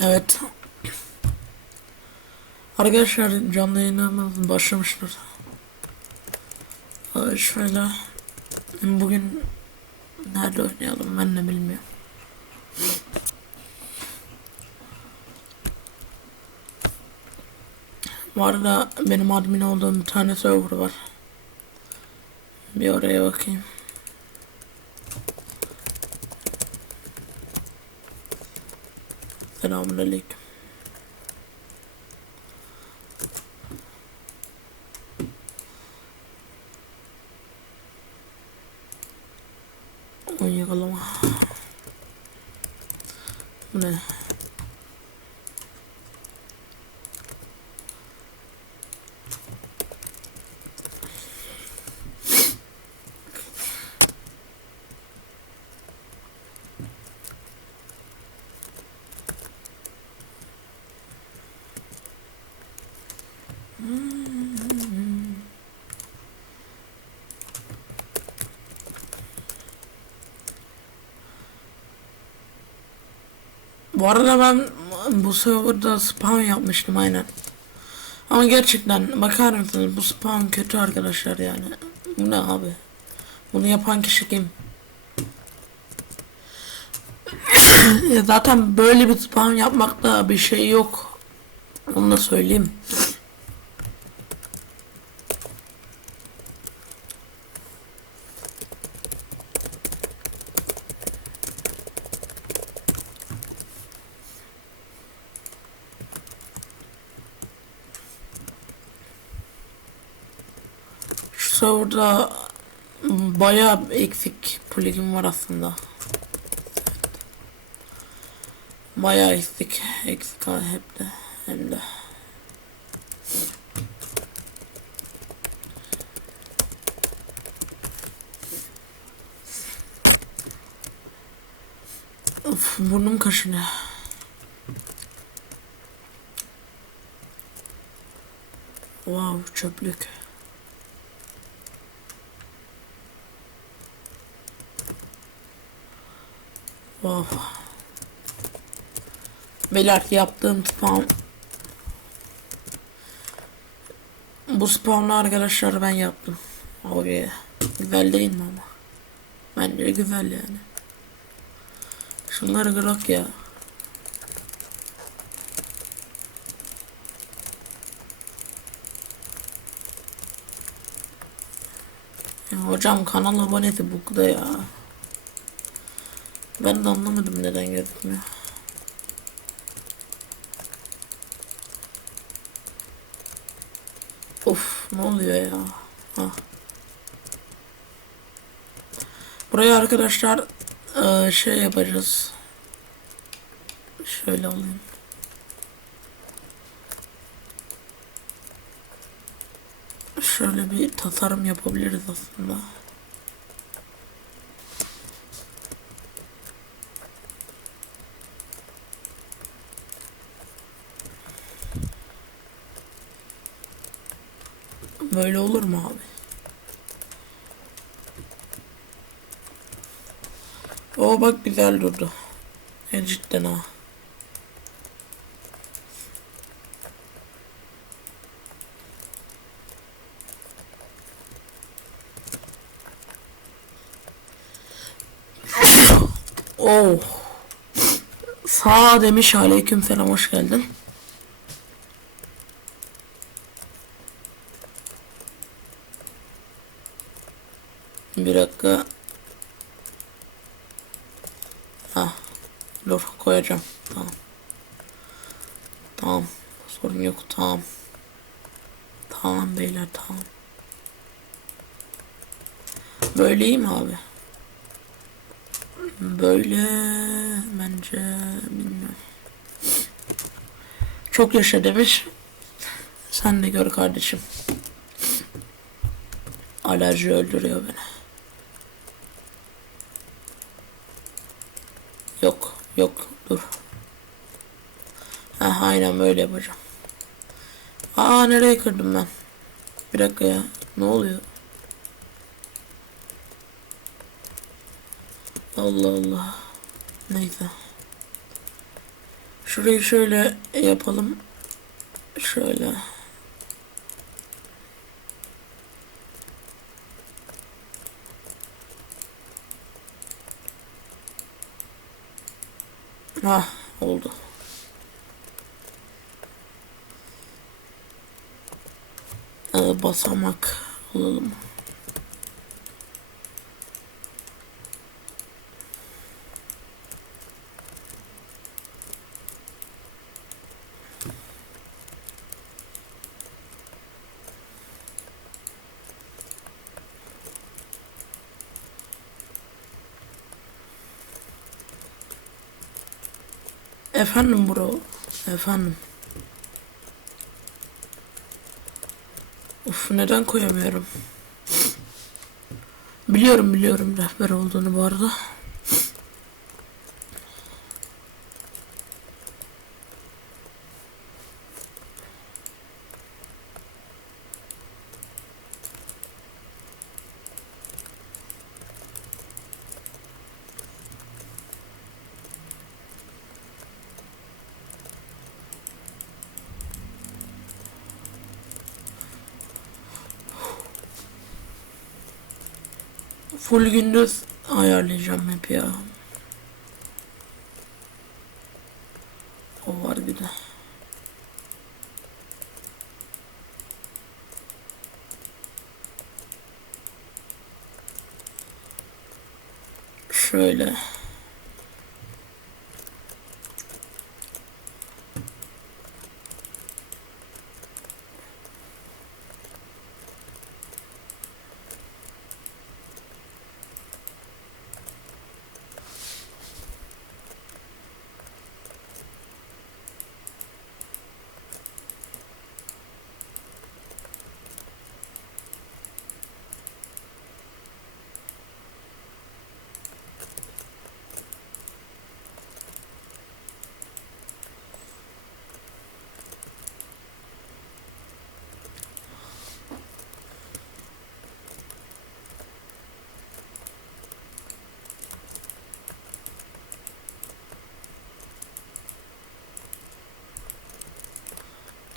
Evet. Arkadaşlar canlı yayınımız başlamıştır. Ee, şöyle bugün nerede oynayalım ben de bilmiyorum. Bu arada benim admin olduğum bir tane server var. Bir oraya bakayım. Selamun Aleyküm. Bu arada ben bu serverda spam yapmıştım aynen. Ama gerçekten bakar mısınız bu spam kötü arkadaşlar yani. Bu ne abi? Bunu yapan kişi kim? ya zaten böyle bir spam yapmakta bir şey yok. Onu da söyleyeyim. Şu serverda bayağı eksik plugin var aslında. Bayağı eksik. Eksik hep de. Hem de. Of burnum kaşınıyor. Wow çöplük. Wow. Beyler yaptığım spam Bu spamlı arkadaşlar ben yaptım. Abi güzel değil mi ama? Bence güzel yani. Şunları kırak ya. Hocam kanal abonesi bukda ya. Ben de anlamadım neden gözükmüyor. Of ne oluyor ya? Ha. Buraya arkadaşlar eee, şey yapacağız. Şöyle alayım. Şöyle bir tasarım yapabiliriz aslında. Böyle olur mu abi? O bak güzel durdu. E, cidden ha. oh. Sağ demiş aleyküm selam hoş geldin. Bir dakika. Ha. Dur koyacağım. Tamam. Tamam. Sorun yok. Tamam. Tamam beyler tamam. Böyle iyi mi abi? Böyle bence bilmiyorum. Çok yaşa demiş. Sen de gör kardeşim. Alerji öldürüyor beni. Yok, yok, dur. Ha, aynen böyle yapacağım. Aa nereye kırdım ben? Bir dakika ya. Ne oluyor? Allah Allah. Neyse. Şu Şurayı şöyle yapalım. Şöyle. Ah oldu. Basamak alalım. Efendim bro. Efendim. Uf neden koyamıyorum? Biliyorum biliyorum rehber olduğunu bu arada. Full gündüz ayarlayacağım hep ya. O var bir de. Şöyle.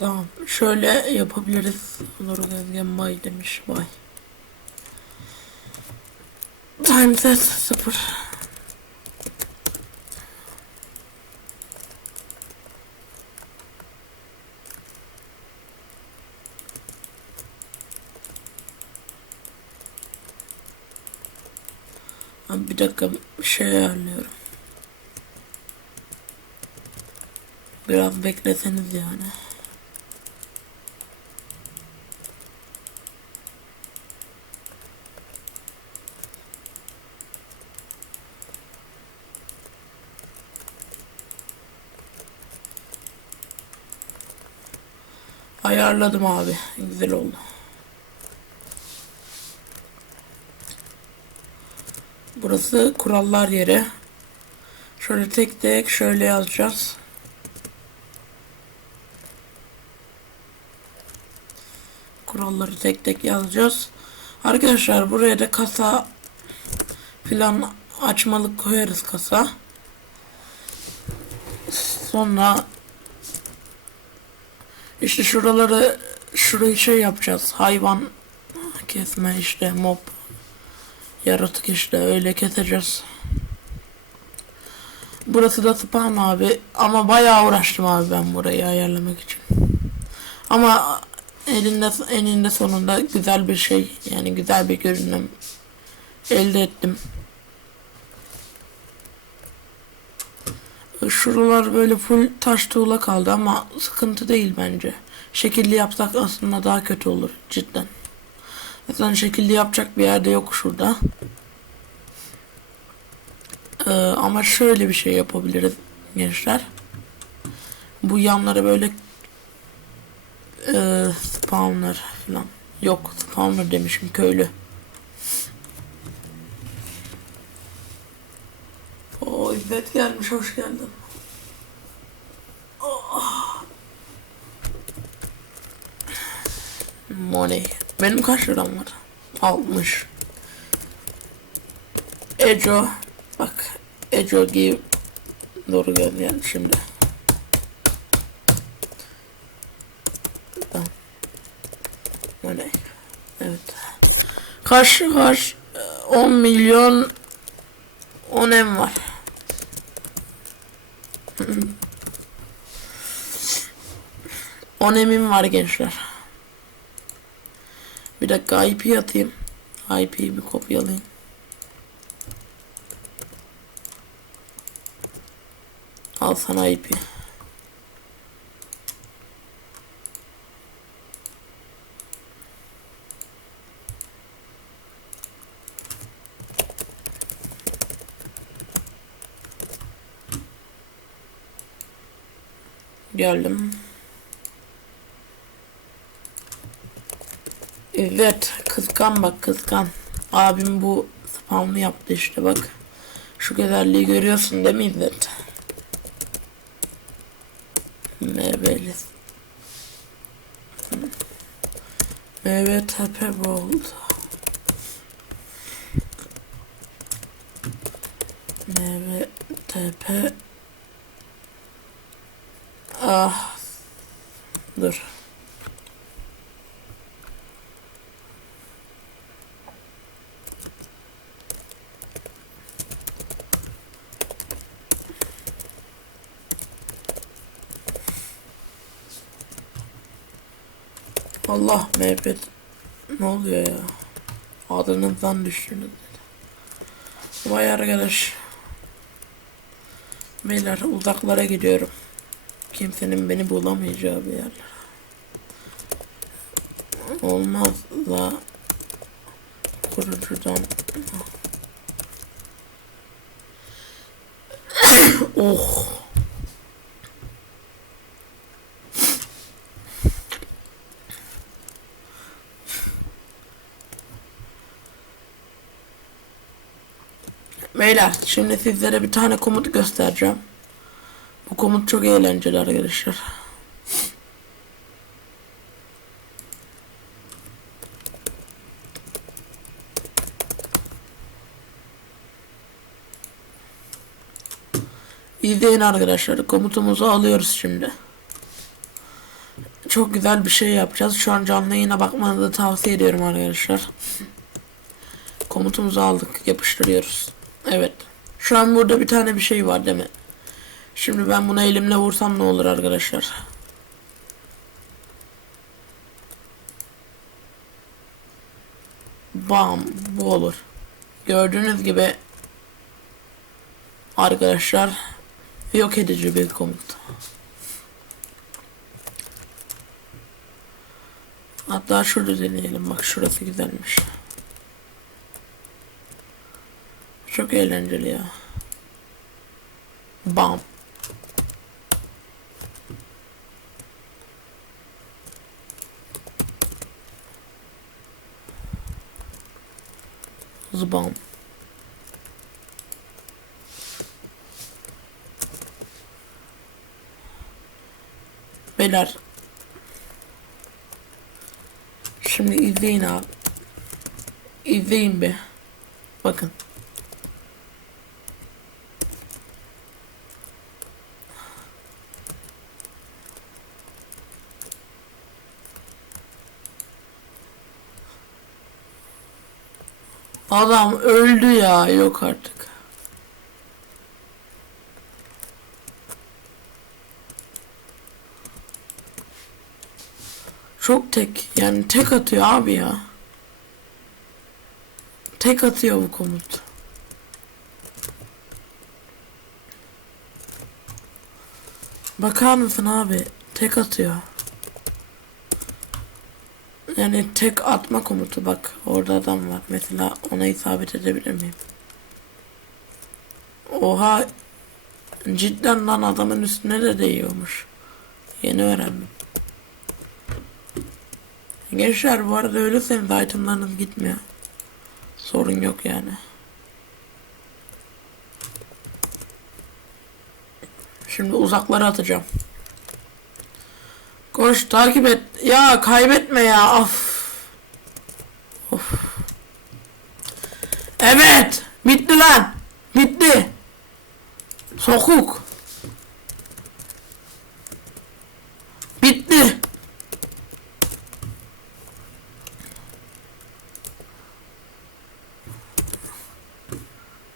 Tamam. Şöyle yapabiliriz. Nuru Gezgen Bay demiş. Bay. Time set 0. Abi bir dakika bir şey ayarlıyorum. Biraz bekleseniz yani. Ayarladım abi. Güzel oldu. Burası kurallar yeri. Şöyle tek tek şöyle yazacağız. Kuralları tek tek yazacağız. Arkadaşlar buraya da kasa filan açmalık koyarız kasa. Sonra işte şuraları şurayı şey yapacağız. Hayvan kesme işte mob yaratık işte öyle keseceğiz. Burası da spawn abi ama bayağı uğraştım abi ben burayı ayarlamak için. Ama elinde eninde sonunda güzel bir şey yani güzel bir görünüm elde ettim. Şuralar böyle full taş tuğla kaldı ama sıkıntı değil bence. Şekilli yapsak aslında daha kötü olur cidden. Zaten şekilli yapacak bir yerde yok şurada. Ee, ama şöyle bir şey yapabiliriz gençler. Bu yanlara böyle e, spawner falan. Yok spawner demişim köylü. O İbret gelmiş, hoş geldin. Ah. Oh. Money. Benim kaç liram var? 60. Ejo. Bak. Ejo giy. Doğru geldi yani şimdi. Tamam. Money. Evet. Karşı karşı 10 e, milyon 10 em var. On emim var gençler. Bir dakika IP atayım. IP'yi bir kopyalayayım. Al sana IP. Geldim. Evet kıskan bak kıskan. Abim bu spamlı yaptı işte bak. Şu güzelliği görüyorsun değil mi İzzet? Meyveli. Meyve tepe oldu. Meyve tepe. Ah. Dur. Allah mehbet. Ne oluyor ya? Adınızdan düştünüz. Vay arkadaş. Beyler uzaklara gidiyorum. Kimsenin beni bulamayacağı bir yerler. Olmaz da kurucudan oh Beyler şimdi sizlere bir tane komut göstereceğim. Bu komut çok eğlenceli arkadaşlar. İzleyin arkadaşlar. Komutumuzu alıyoruz şimdi. Çok güzel bir şey yapacağız. Şu an canlı yayına bakmanızı tavsiye ediyorum arkadaşlar. Komutumuzu aldık. Yapıştırıyoruz. Evet. Şu an burada bir tane bir şey var değil mi? Şimdi ben buna elimle vursam ne olur arkadaşlar? Bam bu olur. Gördüğünüz gibi arkadaşlar yok edici bir komut. Hatta şurada deneyelim bak şurası güzelmiş. Çok eğlenceli ya. Bam. Zbam. Beyler. Şimdi izleyin abi. İzleyin be. Bakın. Adam öldü ya yok artık. Çok tek yani tek atıyor abi ya. Tek atıyor bu komut. Bakar mısın abi? Tek atıyor. Yani tek atma komutu bak orada adam var mesela ona isabet edebilir miyim? Oha cidden lan adamın üstüne de değiyormuş. Yeni öğrendim. Gençler bu arada ölürseniz itemlarınız gitmiyor. Sorun yok yani. Şimdi uzaklara atacağım. Koş takip et. Ya kaybetme ya. Of. Of. Evet. Bitti lan. Bitti. Sokuk. Bitti.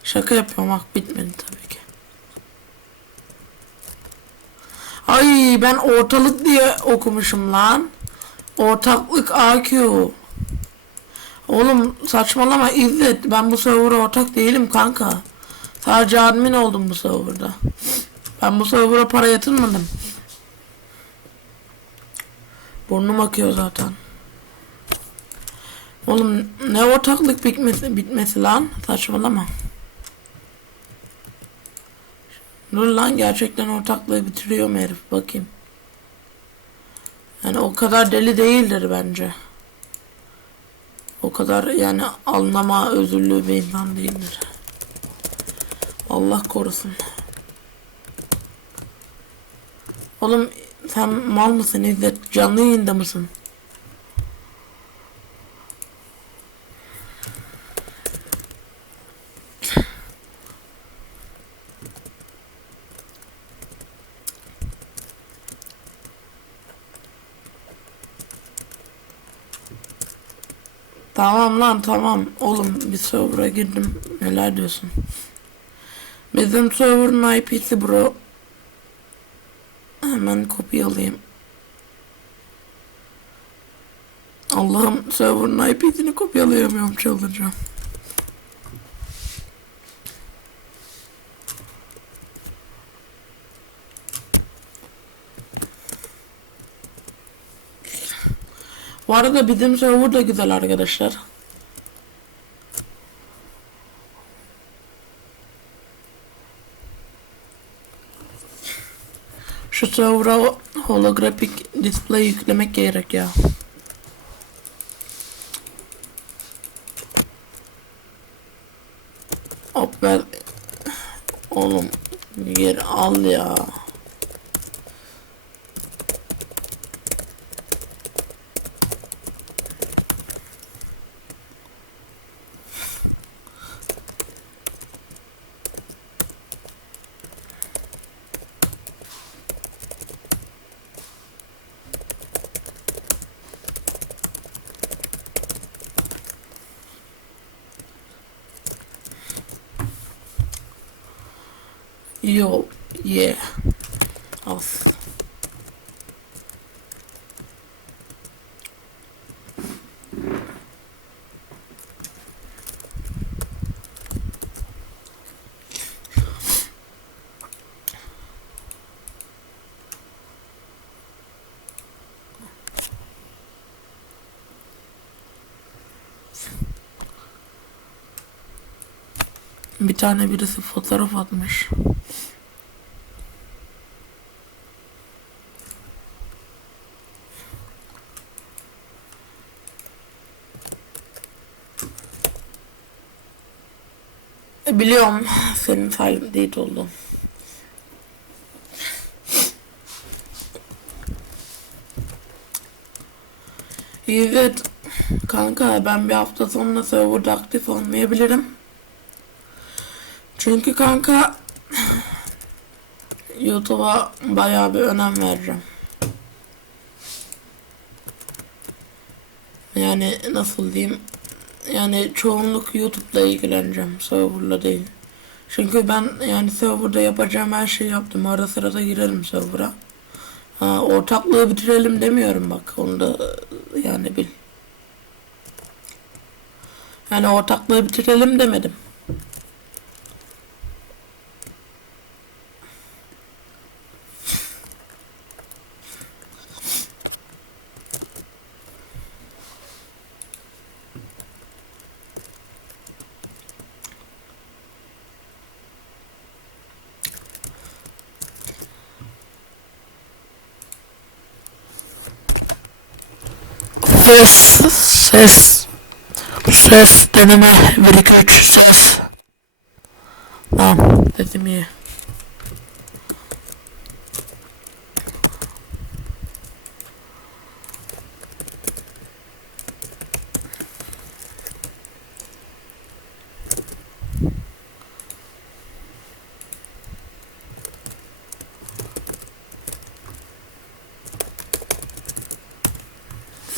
Şaka yapıyorum bak bitmedi tabii. Ay ben ortalık diye okumuşum lan. Ortaklık AQ. Oğlum saçmalama İzzet. Ben bu server'a ortak değilim kanka. Sadece admin oldum bu server'da. Ben bu server'a para yatırmadım. Burnum akıyor zaten. Oğlum ne ortaklık bitmesi, bitmesi lan? Saçmalama. Dur lan gerçekten ortaklığı bitiriyor mu herif bakayım. Yani o kadar deli değildir bence. O kadar yani anlama özürlü bir değildir. Allah korusun. Oğlum sen mal mısın İzzet? Canlı yayında mısın? Tamam lan tamam. Oğlum bir server'a girdim. Neler diyorsun? Bizim server'ın IP'si bro. Hemen kopyalayayım. Allah'ım server'ın IP'sini kopyalayamıyorum çıldıracağım. Arada bizim server da güzel arkadaşlar. Şu server'a holographic display yüklemek gerek ya. Hop ver. Oğlum yer al ya. Yo, yeah. Of. Bir tane birisi fotoğraf atmış. E, Biliyorum senin failin değil oldu. Evet kanka ben bir hafta sonra serverda aktif olmayabilirim. Çünkü kanka YouTube'a bayağı bir önem vereceğim. Yani nasıl diyeyim yani çoğunluk YouTube'la ilgileneceğim serverla değil. Çünkü ben yani serverda yapacağım her şeyi yaptım. Ara sıra da girerim server'a. Ha, ortaklığı bitirelim demiyorum bak. Onu da yani bil. Yani ortaklığı bitirelim demedim. Ses, ses, ses deneme 1 2 3 ses. Tamam dedim iyi.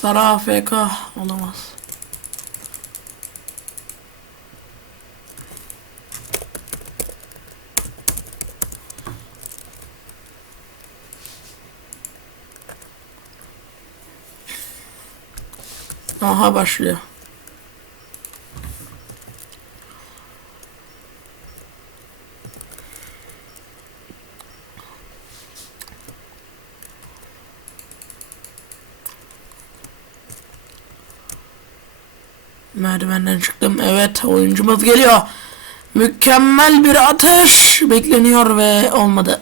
Sara AFK olamaz. Aha başlıyor. Merdivenden çıktım. Evet oyuncumuz geliyor. Mükemmel bir atış bekleniyor ve olmadı.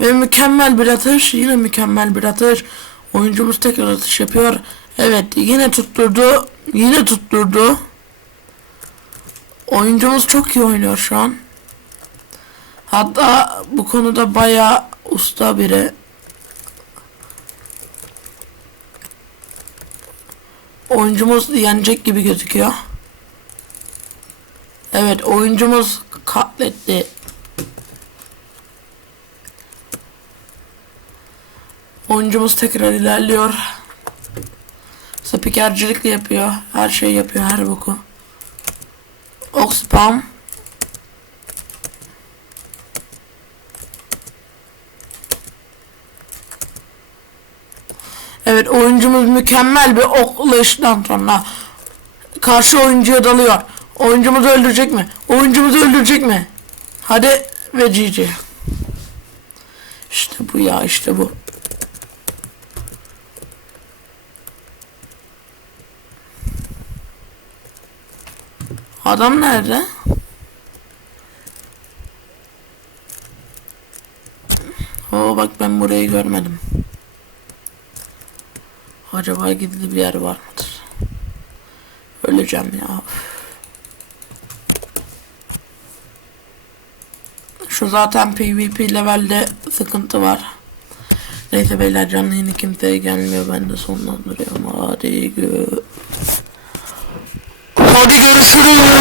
Ve mükemmel bir atış. Yine mükemmel bir atış. Oyuncumuz tekrar atış yapıyor. Evet yine tutturdu. Yine tutturdu. Oyuncumuz çok iyi oynuyor şu an. Hatta bu konuda bayağı usta biri. Oyuncumuz yenecek gibi gözüküyor. Evet oyuncumuz katletti. Oyuncumuz tekrar ilerliyor. Spikercilik de yapıyor. Her şeyi yapıyor her boku. Oxpam. Evet oyuncumuz mükemmel bir oklayıştan sonra karşı oyuncuya dalıyor. Oyuncumuzu öldürecek mi? Oyuncumuzu öldürecek mi? Hadi ve GG. İşte bu ya işte bu. Adam nerede? Oo bak ben burayı görmedim. Acaba gizli bir yer var mıdır? Öleceğim ya. Şu zaten PvP levelde sıkıntı var. Neyse beyler canlı yine kimseye gelmiyor. Ben de sonlandırıyorum. Hadi gö Hadi görüşürüz.